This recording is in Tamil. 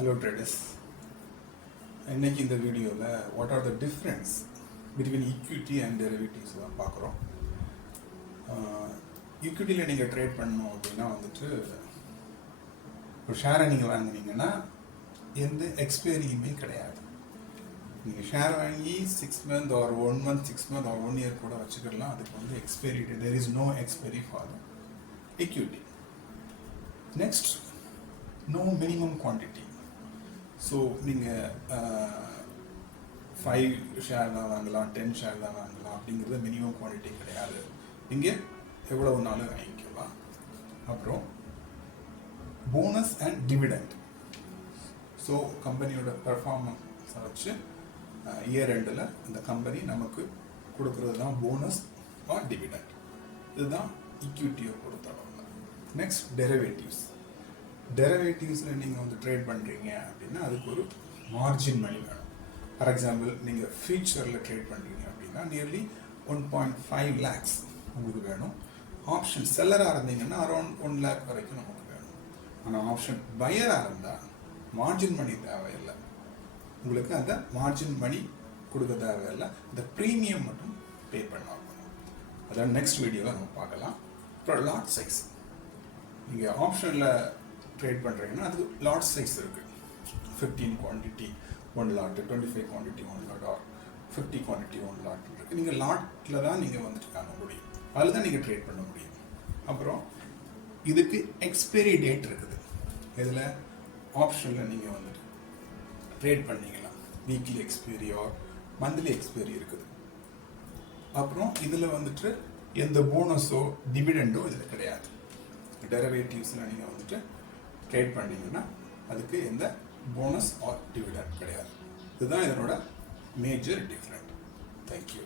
Hello traders. இன்னைக்கு இந்த வீடியோவில் what are the difference between equity and derivatives தான் பார்க்குறோம். ஈக்விட்டியில் நீங்கள் ட்ரேட் பண்ணணும் அப்படின்னா வந்துட்டு ஒரு ஷேரை நீங்கள் வாங்கினீங்கன்னா எந்த எக்ஸ்பைரியுமே கிடையாது. நீங்கள் ஷேர் வாங்கி 6 months or 1 month 6 months or 1 year கூட வச்சுக்கலாம். அதுக்கு வந்து expiry there is no expiry for equity. Next, no minimum quantity. So நீங்கள் 5 ஷேர் தான் வாங்கலாம், 10 ஷேர் தான் வாங்கலாம் அப்படிங்கிறது மினிமம் குவான்டிட்டி கிடையாது. நீங்கள் எவ்வளவு நாளும் வாங்கிக்கலாம். அப்புறம் போனஸ் அண்ட் டிவிடெண்ட். ஸோ கம்பெனியோட பெர்ஃபார்மன்ஸை வச்சு இயர் எண்டில் இந்த கம்பெனி நமக்கு கொடுக்கறது தான் போனஸ் ஆர் டிவிடெண்ட். இதுதான் ஈக்விட்டியை பொறுத்தளவு. Next, derivatives. டெரிவேட்டிவ்ஸில் நீங்கள் வந்து ட்ரேட் பண்ணுறீங்க அப்படின்னா அதுக்கு ஒரு மார்ஜின் மணி வேணும். ஃபார் எக்ஸாம்பிள், நீங்கள் ஃபியூச்சரில் ட்ரேட் பண்ணுறீங்க அப்படின்னா நியர்லி 1.5 lakhs உங்களுக்கு வேணும். ஆப்ஷன் செல்லராக இருந்தீங்கன்னா அரௌண்ட் 1 lakh வரைக்கும் நமக்கு வேணும். ஆனால் ஆப்ஷன் பையராக இருந்தால் மார்ஜின் மணி தேவையில்லை. உங்களுக்கு அந்த மார்ஜின் மணி கொடுக்க தேவையில்லை, அந்த ப்ரீமியம் மட்டும் பே பண்ணால் போதும். அதான் நெக்ஸ்ட் வீடியோவில் நம்ம பார்க்கலாம். அப்புறம் லாட் சைஸ். நீங்கள் ஆப்ஷனில் ட்ரேட் பண்ணுறீங்கன்னா அதுக்கு லாட் சைஸ் இருக்குது. 15 quantity 1 lot, 25 quantity 1 lot or 50 quantity 1 lot இருக்குது. நீங்கள் லாட்டில் தான் நீங்கள் வந்துட்டு காண முடியும், அதில் தான் நீங்கள் ட்ரேட் பண்ண முடியும். அப்புறம் இதுக்கு எக்ஸ்பைரி டேட் இருக்குது. இதில் ஆப்ஷனில் நீங்கள் வந்துட்டு ட்ரேட் பண்ணீங்கன்னா weekly expiry R monthly expiry இருக்குது. அப்புறம் இதில் வந்துட்டு எந்த போனஸோ டிவிடெண்டோ இதில் கிடையாது. டெரிவேட்டிவ்ஸில் நீங்கள் வந்துட்டு ட்ரேட் பண்ணீங்கன்னா அதுக்கு எந்த போனஸ் ஆர் டிவிடெண்ட் கிடையாது. இதுதான் இதனோட மேஜர் டிஃப்ரெண்ட். தேங்க்யூ.